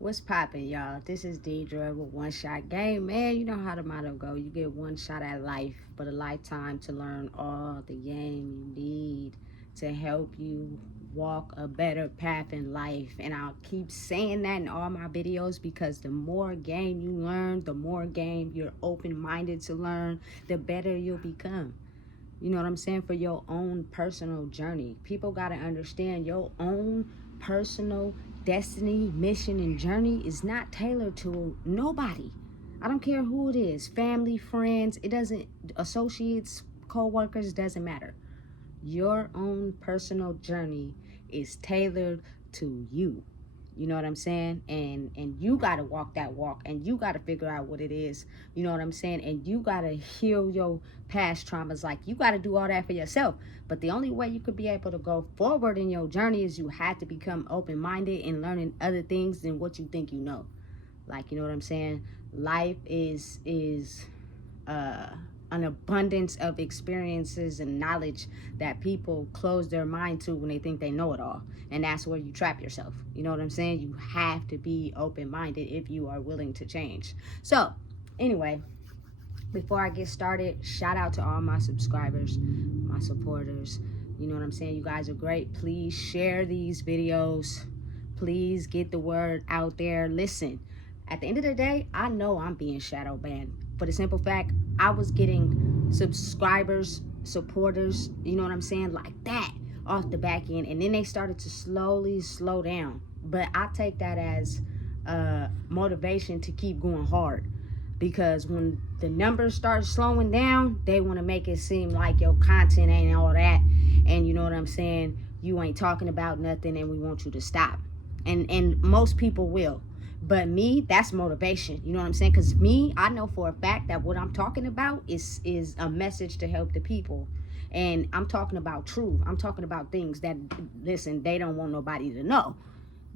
What's poppin', y'all? This is Deidre with One Shot Game. Man, you know how the motto go. You get one shot at life, but a lifetime to learn all the game you need to help you walk a better path in life. And I'll keep saying that in all my videos because the more game you learn, the more game you're open-minded to learn, the better you'll become. You know what I'm saying? For your own personal journey. People got to understand your own personal destiny, mission, and journey is not tailored to nobody. I don't care who it is, family, friends, it doesn't, associates, co-workers, doesn't matter. Your own personal journey is tailored to you. You know what I'm saying? And you got to walk that walk, and you got to figure out what it is. You know what I'm saying? And you got to heal your past traumas. Like, you got to do all that for yourself. But the only way you could be able to go forward in your journey is you have to become open-minded and learning other things than what you think you know. Like, you know what I'm saying? Life is an abundance of experiences and knowledge that people close their mind to when they think they know it all. And that's where you trap yourself. You know what I'm saying? You have to be open-minded if you are willing to change. So, anyway, before I get started, shout out to all my subscribers, my supporters. You know what I'm saying? You guys are great. Please share these videos. Please get the word out there. Listen, at the end of the day, I know I'm being shadow banned. For the simple fact, I was getting subscribers, supporters, you know what I'm saying, like that off the back end. And then they started to slowly slow down. But I take that as motivation to keep going hard. Because when the numbers start slowing down, they want to make it seem like your content ain't all that. And you know what I'm saying? You ain't talking about nothing and we want you to stop. And most people will. But me, that's motivation. You know what I'm saying? Because me, I know for a fact that what I'm talking about is a message to help the people. And I'm talking about truth. I'm talking about things that, listen, they don't want nobody to know.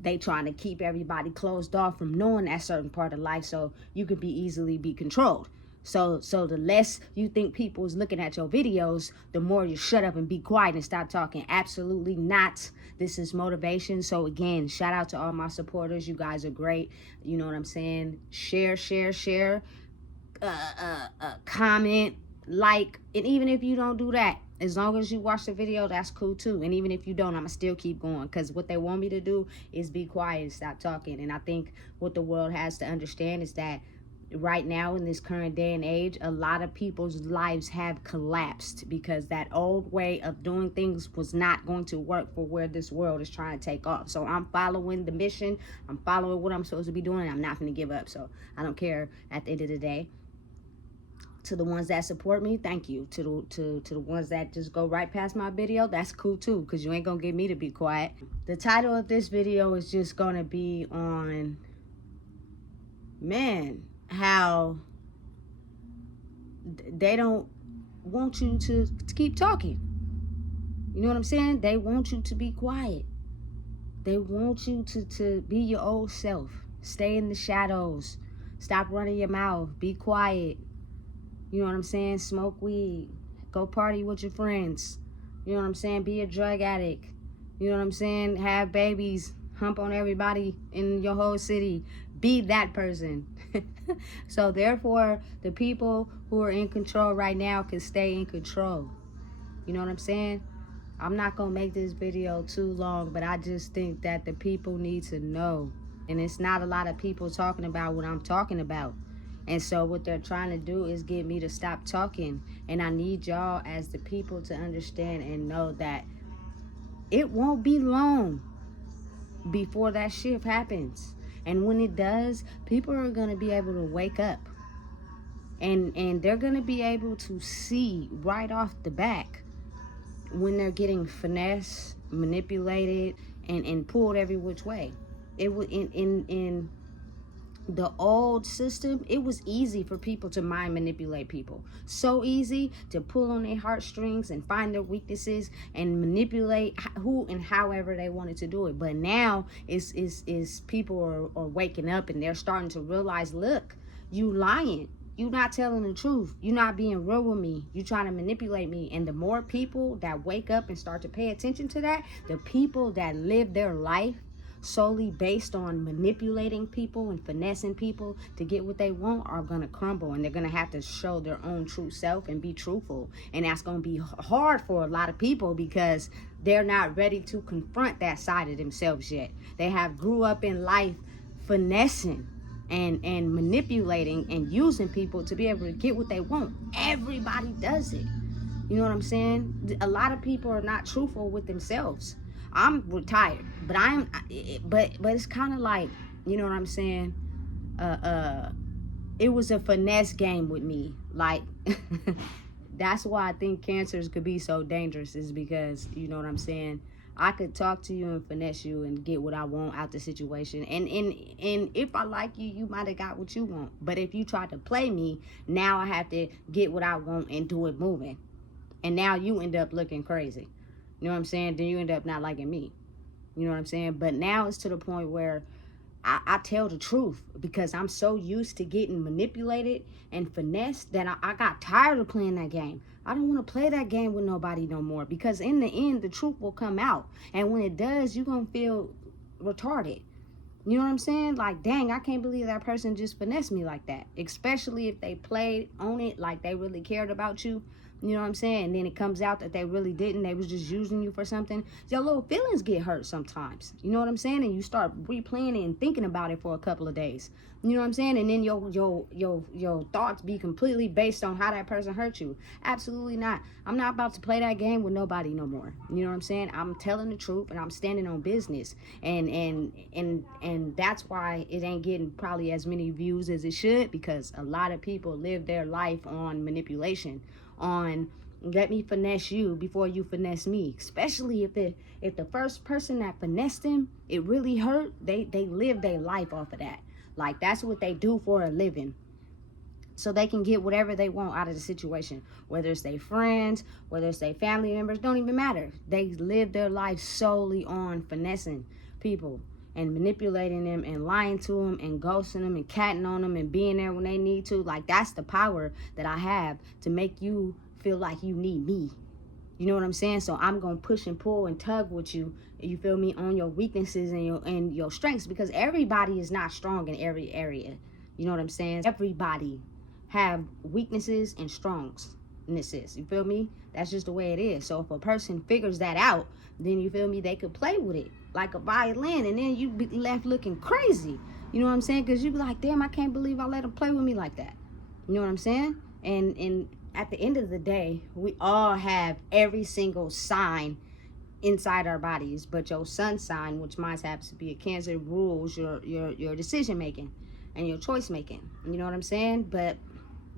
They trying to keep everybody closed off from knowing that certain part of life so you could be easily be controlled. So the less you think people is looking at your videos, the more you shut up and be quiet and stop talking. Absolutely not. This is motivation. So again, shout out to all my supporters. You guys are great. You know what I'm saying? Share. Comment, like, and even if you don't do that, as long as you watch the video, that's cool too. And even if you don't, I'ma still keep going, because what they want me to do is be quiet and stop talking. And I think what the world has to understand is that right now in this current day and age, a lot of people's lives have collapsed because that old way of doing things was not going to work for where this world is trying to take off. So I'm following the mission. I'm following what I'm supposed to be doing. And I'm not going to give up. So I don't care at the end of the day. To the ones that support me, thank you. To the ones that just go right past my video, that's cool too, because you ain't gonna get me to be quiet. The title of this video is just gonna be on, man, how they don't want you to keep talking. You know what I'm saying? They want you to be quiet. They want you to be your old self. Stay in the shadows. Stop running your mouth. Be quiet. You know what I'm saying? Smoke weed. Go party with your friends. You know what I'm saying? Be a drug addict. You know what I'm saying? Have babies. Hump on everybody in your whole city. Be that person. So therefore, the people who are in control right now can stay in control. You know what I'm saying? I'm not going to make this video too long, but I just think that the people need to know. And it's not a lot of people talking about what I'm talking about. And so what they're trying to do is get me to stop talking. And I need y'all as the people to understand and know that it won't be long before that shift happens. And when it does, people are going to be able to wake up. And they're going to be able to see right off the back when they're getting finessed, manipulated, and pulled every which way. It would in the old system, it was easy for people to mind manipulate people. So easy to pull on their heartstrings and find their weaknesses and manipulate who and however they wanted to do it. But now is people are waking up and they're starting to realize, look, you lying. You not telling the truth. You not being real with me. You trying to manipulate me. And the more people that wake up and start to pay attention to that, the people that live their life solely based on manipulating people and finessing people to get what they want are going to crumble, and they're going to have to show their own true self and be truthful. And that's going to be hard for a lot of people because they're not ready to confront that side of themselves yet. They have grew up in life finessing and manipulating and using people to be able to get what they want. Everybody does it. You know what I'm saying? A lot of people are not truthful with themselves. I'm retired, but but it's kind of like, you know what I'm saying? It was a finesse game with me. Like, that's why I think cancers could be so dangerous, is because, you know what I'm saying? I could talk to you and finesse you and get what I want out the situation. And if I like you, you might have got what you want. But if you try to play me, now I have to get what I want and do it moving. And now you end up looking crazy. You know what I'm saying? Then you end up not liking me. You know what I'm saying? But now it's to the point where I tell the truth, because I'm so used to getting manipulated and finessed that I got tired of playing that game. I don't want to play that game with nobody no more, because in the end, the truth will come out. And when it does, you're going to feel retarded. You know what I'm saying? Like, dang, I can't believe that person just finessed me like that. Especially if they played on it like they really cared about you. You know what I'm saying? And then it comes out that they really didn't. They was just using you for something. Your little feelings get hurt sometimes. You know what I'm saying? And you start replaying it and thinking about it for a couple of days. You know what I'm saying? And then your thoughts be completely based on how that person hurt you. Absolutely not. I'm not about to play that game with nobody no more. You know what I'm saying? I'm telling the truth and I'm standing on business. And that's why it ain't getting probably as many views as it should, because a lot of people live their life on manipulation, on let me finesse you before you finesse me. Especially if the first person that finessed them, it really hurt, they live their life off of that. Like, that's what they do for a living, so they can get whatever they want out of the situation. Whether it's their friends, whether it's their family members, don't even matter. They live their life solely on finessing people and manipulating them and lying to them and ghosting them and catting on them and being there when they need to. Like, that's the power that I have to make you feel like you need me. You know what I'm saying? So I'm going to push and pull and tug with you, you feel me, on your weaknesses and your strengths, because everybody is not strong in every area. You know what I'm saying? Everybody have weaknesses and strongnesses. You feel me? That's just the way it is. So if a person figures that out, then you feel me, they could play with it like a violin, and then you be left looking crazy. You know what I'm saying? Because you be like, damn, I can't believe I let them play with me like that. You know what I'm saying? And at the end of the day, we all have every single sign inside our bodies, but your sun sign, which mine happens to be a Cancer, rules your decision making and your choice making. You know what I'm saying? But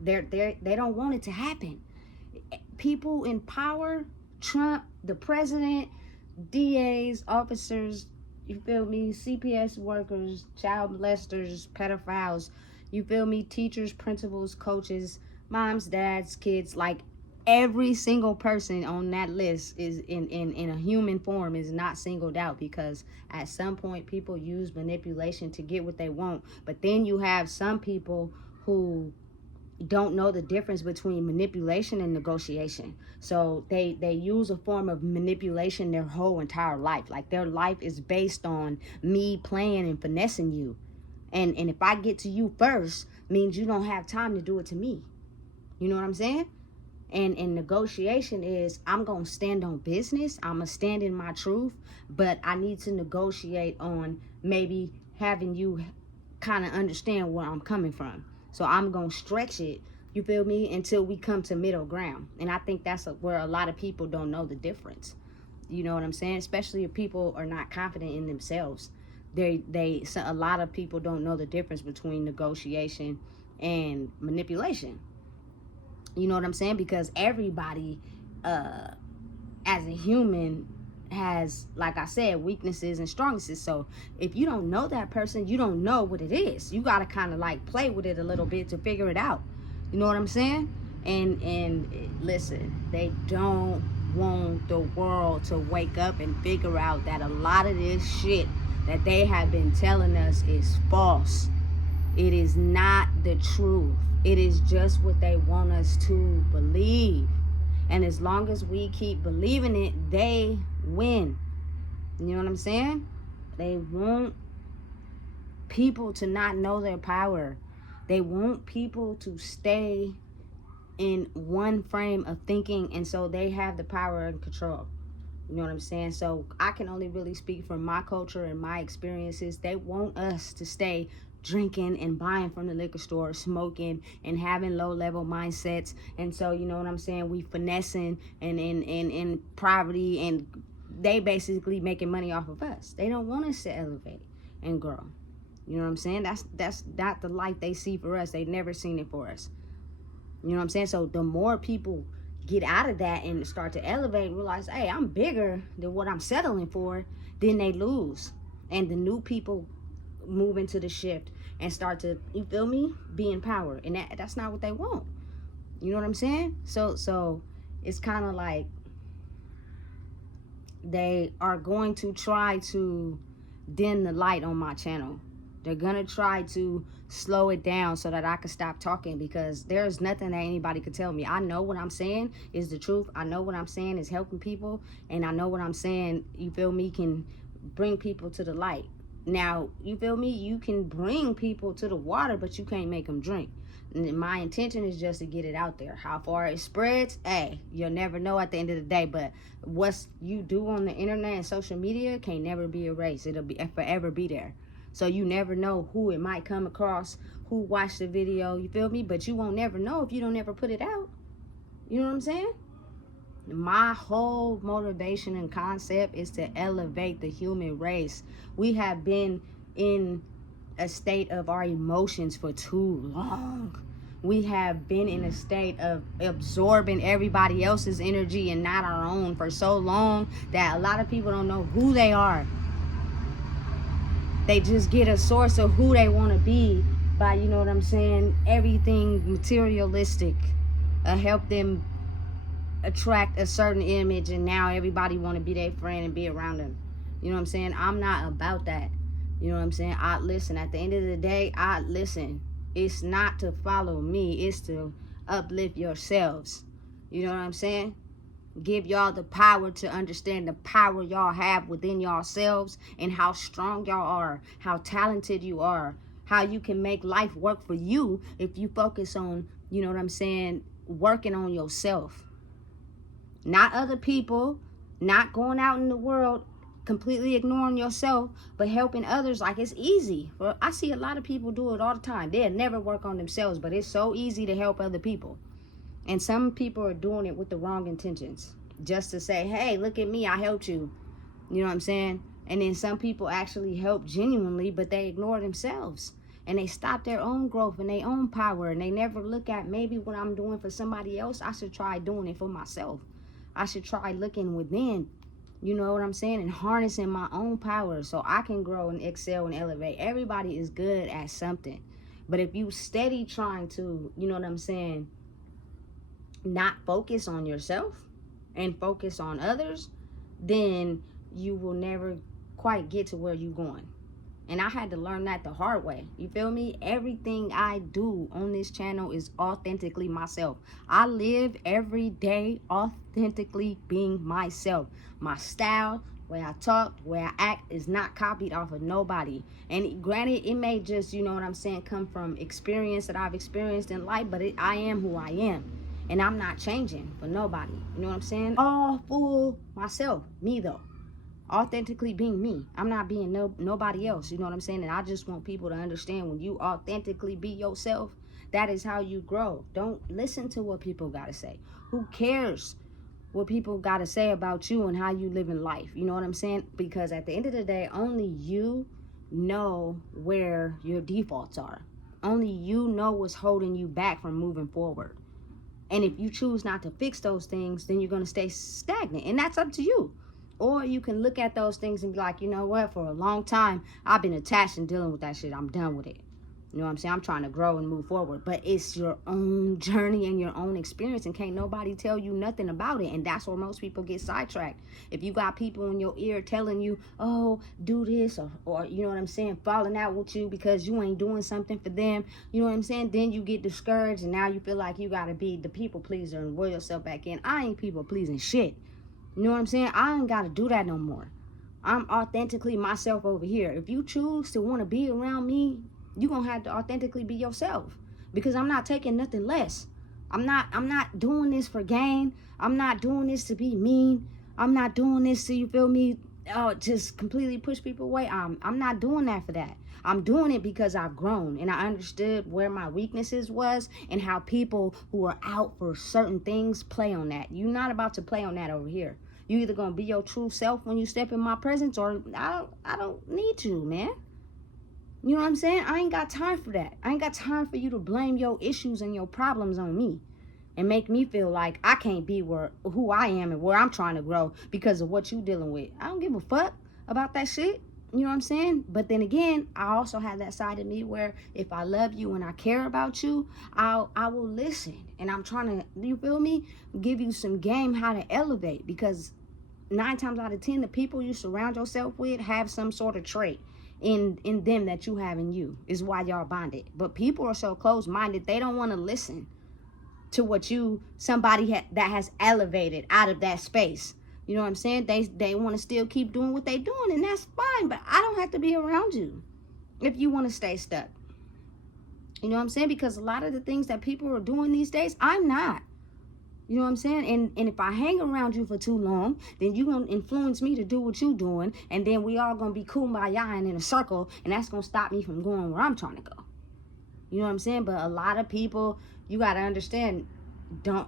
they don't want it to happen. People in power, Trump, the president, DAs, officers, you feel me, CPS workers, child molesters, pedophiles, you feel me, teachers, principals, coaches, moms, dads, kids, like every single person on that list is in a human form is not singled out, because at some point people use manipulation to get what they want. But then you have some people who don't know the difference between manipulation and negotiation. So they use a form of manipulation their whole entire life. Like, their life is based on me playing and finessing you. And if I get to you first, means you don't have time to do it to me. You know what I'm saying? And negotiation is, I'm going to stand on business. I'm going to stand in my truth, but I need to negotiate on maybe having you kind of understand where I'm coming from. So I'm going to stretch it, you feel me, until we come to middle ground. And I think that's where a lot of people don't know the difference. You know what I'm saying? Especially if people are not confident in themselves. So a lot of people don't know the difference between negotiation and manipulation. You know what I'm saying? Because everybody, as a human, has, like I said, weaknesses and strengths. So if you don't know that person, you don't know what it is. You got to kind of like play with it a little bit to figure it out. You know what I'm saying? And listen, they don't want the world to wake up and figure out that a lot of this shit that they have been telling us is false. It is not the truth. It is just what they want us to believe. And as long as we keep believing it, they win. You know what I'm saying? They want people to not know their power. They want people to stay in one frame of thinking, and so they have the power and control. You know what I'm saying? So I can only really speak from my culture and my experiences. They want us to stay drinking and buying from the liquor store, smoking and having low level mindsets. And so, you know what I'm saying, we finessing and in poverty, and they basically making money off of us. They don't want us to elevate and grow. You know what I'm saying? That's not the life they see for us. They've never seen it for us. You know what I'm saying? So the more people get out of that and start to elevate and realize, hey, I'm bigger than what I'm settling for, then they lose. And the new people move into the shift and start to, you feel me, be in power. And that's not what they want. You know what I'm saying? So it's kind of like they are going to try to dim the light on my channel. They're gonna try to slow it down so that I can stop talking, because there's nothing that anybody could tell me. I know what I'm saying is the truth. I know what I'm saying is helping people, and I know what I'm saying, you feel me, can bring people to the light. Now, you feel me, you can bring people to the water, but you can't make them drink. And my intention is just to get it out there. How far it spreads, hey, you'll never know at the end of the day. But what you do on the internet and social media can never be erased. It'll be forever be there. So you never know who it might come across, who watched the video, you feel me? But you won't never know if you don't ever put it out. You know what I'm saying? My whole motivation and concept is to elevate the human race. We have been in a state of our emotions for too long. We have been in a state of absorbing everybody else's energy and not our own for so long that a lot of people don't know who they are. They just get a source of who they want to be by, you know what I'm saying, everything materialistic. Help them attract a certain image, and now everybody want to be their friend and be around them. You know what I'm saying? I'm not about that. You know what I'm saying? I listen. At the end of the day, I listen. It's not to follow me. It's to uplift yourselves. You know what I'm saying? Give y'all the power to understand the power y'all have within yourselves, and how strong y'all are, how talented you are, how you can make life work for you if you focus on, you know what I'm saying, working on yourself. Not other people, not going out in the world completely ignoring yourself, but helping others. Like, it's easy. Well, I see a lot of people do it all the time. They'll never work on themselves, but it's so easy to help other people. And some people are doing it with the wrong intentions, just to say, hey, look at me, I helped you. You know what I'm saying? And then some people actually help genuinely, but they ignore themselves. And they stop their own growth and their own power. And they never look at, maybe what I'm doing for somebody else, I should try doing it for myself. I should try looking within, you know what I'm saying, and harnessing my own power so I can grow and excel and elevate. Everybody is good at something. But if you steady trying to, you know what I'm saying, not focus on yourself and focus on others, then you will never quite get to where you're going. And I had to learn that the hard way. You feel me? Everything I do on this channel is authentically myself. I live every day authentically being myself. My style, the way I talk, the way I act is not copied off of nobody. And granted, it may just, you know what I'm saying, come from experience that I've experienced in life, but I am who I am. And I'm not changing for nobody. You know what I'm saying? All full myself. Me, though. Authentically being me. I'm not being nobody else. You know what I'm saying? And I just want people to understand, when you authentically be yourself, that is how you grow. Don't listen to what people got to say. Who cares what people got to say about you and how you live in life? You know what I'm saying? Because at the end of the day, only you know where your defaults are. Only you know what's holding you back from moving forward. And if you choose not to fix those things, then you're going to stay stagnant. And that's up to you. Or you can look at those things and be like, you know what? For a long time, I've been attached and dealing with that shit. I'm done with it. You know what I'm saying? I'm trying to grow and move forward. But it's your own journey and your own experience. And can't nobody tell you nothing about it. And that's where most people get sidetracked. If you got people in your ear telling you, oh, do this, or you know what I'm saying, falling out with you because you ain't doing something for them, you know what I'm saying, then you get discouraged. And now you feel like you got to be the people pleaser and roll yourself back in. I ain't people pleasing shit. You know what I'm saying? I ain't got to do that no more. I'm authentically myself over here. If you choose to want to be around me, you're going to have to authentically be yourself, because I'm not taking nothing less. I'm not doing this for gain. I'm not doing this to be mean. I'm not doing this to, you feel me, just completely push people away. I'm not doing that for that. I'm doing it because I've grown and I understood where my weaknesses was and how people who are out for certain things play on that. You're not about to play on that over here. You either gonna be your true self when you step in my presence, or I don't need to, man. You know what I'm saying? I ain't got time for that. I ain't got time for you to blame your issues and your problems on me and make me feel like I can't be who I am and where I'm trying to grow because of what you dealing with. I don't give a fuck about that shit. You know what I'm saying? But then again, I also have that side of me where if I love you and I care about you, I will listen. And I'm trying to, you feel me, give you some game how to elevate, because 9 times out of 10, the people you surround yourself with have some sort of trait in them that you have in you, is why y'all bonded. But people are so close-minded, they don't want to listen to what somebody that has elevated out of that space. You know what I'm saying? They want to still keep doing what they doing, and that's fine, but I don't have to be around you if you want to stay stuck. You know what I'm saying? Because a lot of the things that people are doing these days, I'm not. You know what I'm saying? And if I hang around you for too long, then you're going to influence me to do what you're doing, and then we all going to be kumbaya and in a circle, and that's going to stop me from going where I'm trying to go. You know what I'm saying? But a lot of people, you got to understand,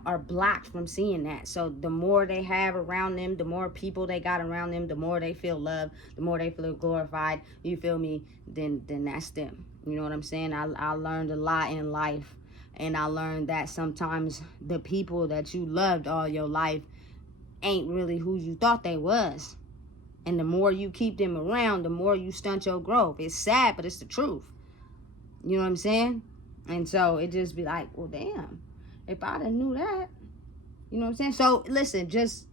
are blocked from seeing that. So the more they have around them, the more people they got around them, the more they feel loved, the more they feel glorified, you feel me, then that's them. You know what I'm saying? I learned a lot in life, and I learned that sometimes the people that you loved all your life ain't really who you thought they was. And the more you keep them around, the more you stunt your growth. It's sad, but it's the truth. You know what I'm saying? And so it just be like, well, damn, if I'd have knew that, you know what I'm saying? So listen, just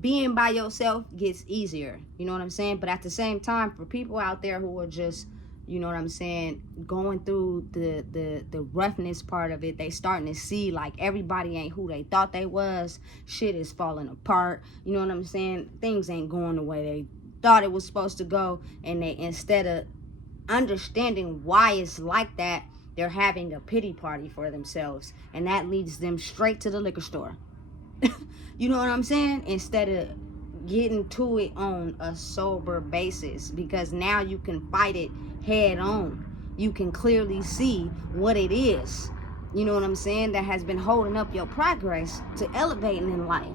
being by yourself gets easier. You know what I'm saying? But at the same time, for people out there who are just, you know what I'm saying, going through the roughness part of it, they starting to see like everybody ain't who they thought they was. Shit is falling apart. You know what I'm saying? Things ain't going the way they thought it was supposed to go. And they, instead of understanding why it's like that, they're having a pity party for themselves, and that leads them straight to the liquor store. You know what I'm saying? Instead of getting to it on a sober basis, because now you can fight it head on. You can clearly see what it is, you know what I'm saying, that has been holding up your progress to elevating in life.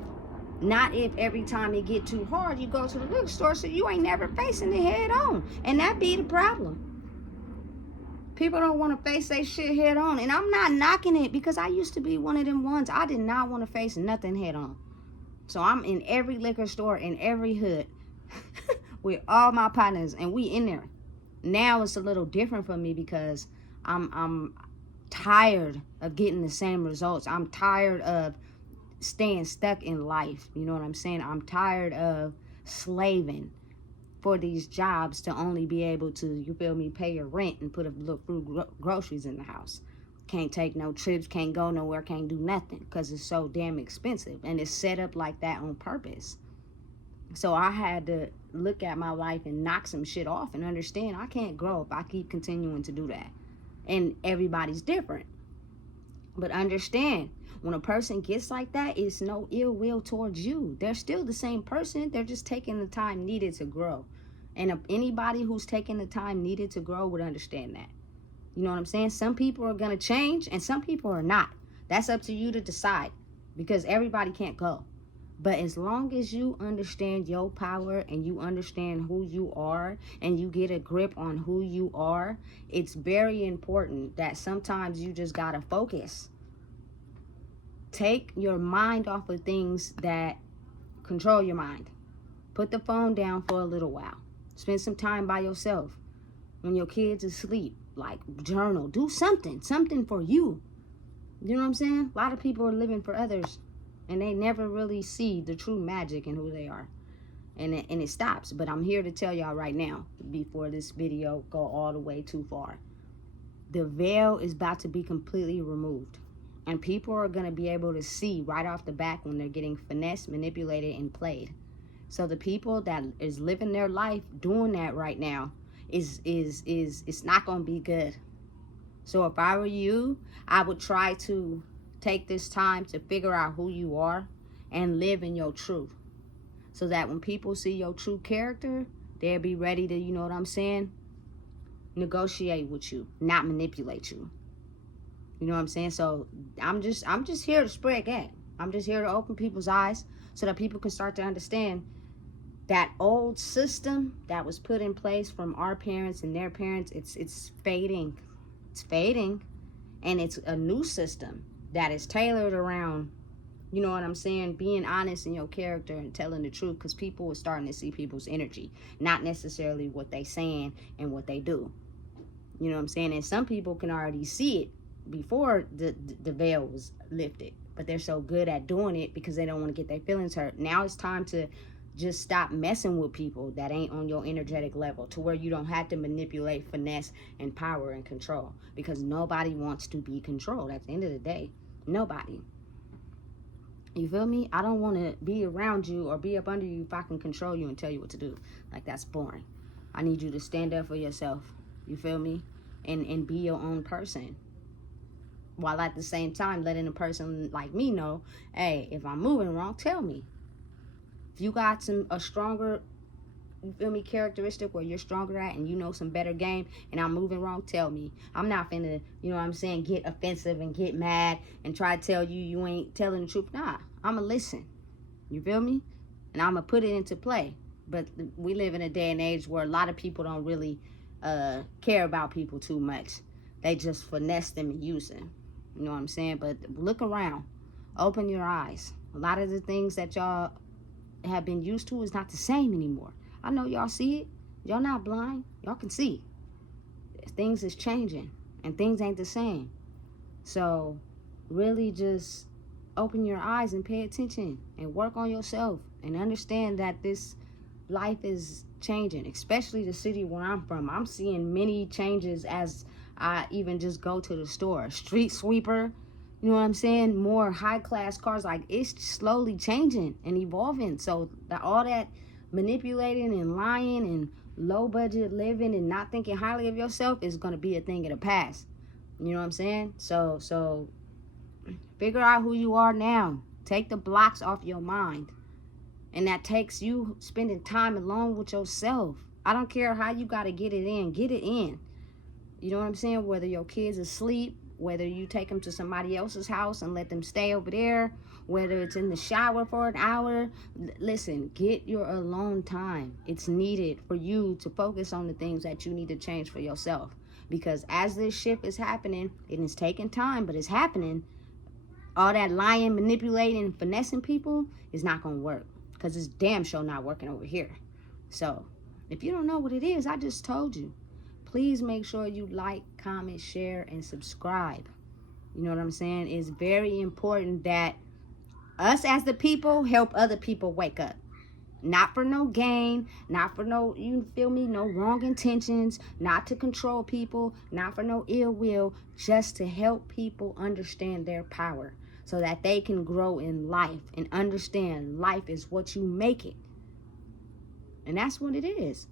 Not if every time it get too hard you go to the liquor store, so you ain't never facing it head on. And that be the problem. People don't want to face their shit head on. And I'm not knocking it, because I used to be one of them ones. I did not want to face nothing head on. So I'm in every liquor store in every hood with all my partners, and we in there. Now it's a little different for me, because I'm tired of getting the same results. I'm tired of staying stuck in life. You know what I'm saying? I'm tired of slaving for these jobs to only be able to, you feel me, pay your rent and put a little food groceries in the house. Can't take no trips, can't go nowhere, can't do nothing, because it's so damn expensive, and it's set up like that on purpose. So I had to look at my life and knock some shit off and understand I can't grow if I keep continuing to do that. And everybody's different. But understand, when a person gets like that, it's no ill will towards you. They're still the same person. They're just taking the time needed to grow. And anybody who's taking the time needed to grow would understand that. You know what I'm saying? Some people are going to change and some people are not. That's up to you to decide, because everybody can't go. But as long as you understand your power and you understand who you are and you get a grip on who you are, it's very important that sometimes you just got to focus. Take your mind off of things that control your mind. Put the phone down for a little while. Spend some time by yourself. When your kids are asleep, like journal. Do something for you. You know what I'm saying? A lot of people are living for others, and they never really see the true magic in who they are. And it stops. But I'm here to tell y'all right now, before this video go all the way too far. The veil is about to be completely removed. And people are going to be able to see right off the bat when they're getting finessed, manipulated, and played. So the people that is living their life doing that right now is it's not gonna be good. So if I were you, I would try to take this time to figure out who you are and live in your truth. So that when people see your true character, they'll be ready to, you know what I'm saying, negotiate with you, not manipulate you. You know what I'm saying? So I'm just here to spread that. I'm just here to open people's eyes so that people can start to understand that old system that was put in place from our parents and their parents, it's fading. It's fading. And it's a new system that is tailored around, you know what I'm saying, being honest in your character and telling the truth, because people are starting to see people's energy, not necessarily what they saying and what they do. You know what I'm saying? And some people can already see it before the veil was lifted, but they're so good at doing it because they don't want to get their feelings hurt. Now it's time to just stop messing with people that ain't on your energetic level, to where you don't have to manipulate, finesse, and power and control, because nobody wants to be controlled at the end of the day. Nobody. You feel me? I don't want to be around you or be up under you if I can control you and tell you what to do. Like, that's boring. I need you to stand up for yourself. You feel me? And be your own person, while at the same time letting a person like me know, hey, if I'm moving wrong, tell me. If you got a stronger, you feel me, characteristic where you're stronger at and you know some better game and I'm moving wrong, tell me. I'm not finna, you know what I'm saying, get offensive and get mad and try to tell you ain't telling the truth. Nah, I'ma listen. You feel me? And I'ma put it into play. But we live in a day and age where a lot of people don't really care about people too much. They just finesse them and use them. You know what I'm saying? But look around. Open your eyes. A lot of the things that y'all have been used to is not the same anymore. I know y'all see it. Y'all not blind. Y'all can see. Things is changing and things ain't the same. So really just open your eyes and pay attention and work on yourself and understand that this life is changing, especially the city where I'm from. I'm seeing many changes as I even just go to the store. Street sweeper, you know what I'm saying? More high class cars. Like, it's slowly changing and evolving. So all that manipulating and lying and low budget living and not thinking highly of yourself is going to be a thing of the past. You know what I'm saying? So figure out who you are now. Take the blocks off your mind. And that takes you spending time alone with yourself. I don't care how you got to get it in. Get it in. You know what I'm saying? Whether your kids asleep, whether you take them to somebody else's house and let them stay over there, whether it's in the shower for an hour. Listen, get your alone time. It's needed for you to focus on the things that you need to change for yourself. Because as this shift is happening, it is taking time, but it's happening. All that lying, manipulating, and finessing people is not going to work. Because it's damn sure not working over here. So, if you don't know what it is, I just told you. Please make sure you like, comment, share, and subscribe. You know what I'm saying? It's very important that us as the people help other people wake up. Not for no gain, not for no, you feel me, no wrong intentions, not to control people, not for no ill will, just to help people understand their power so that they can grow in life and understand life is what you make it. And that's what it is.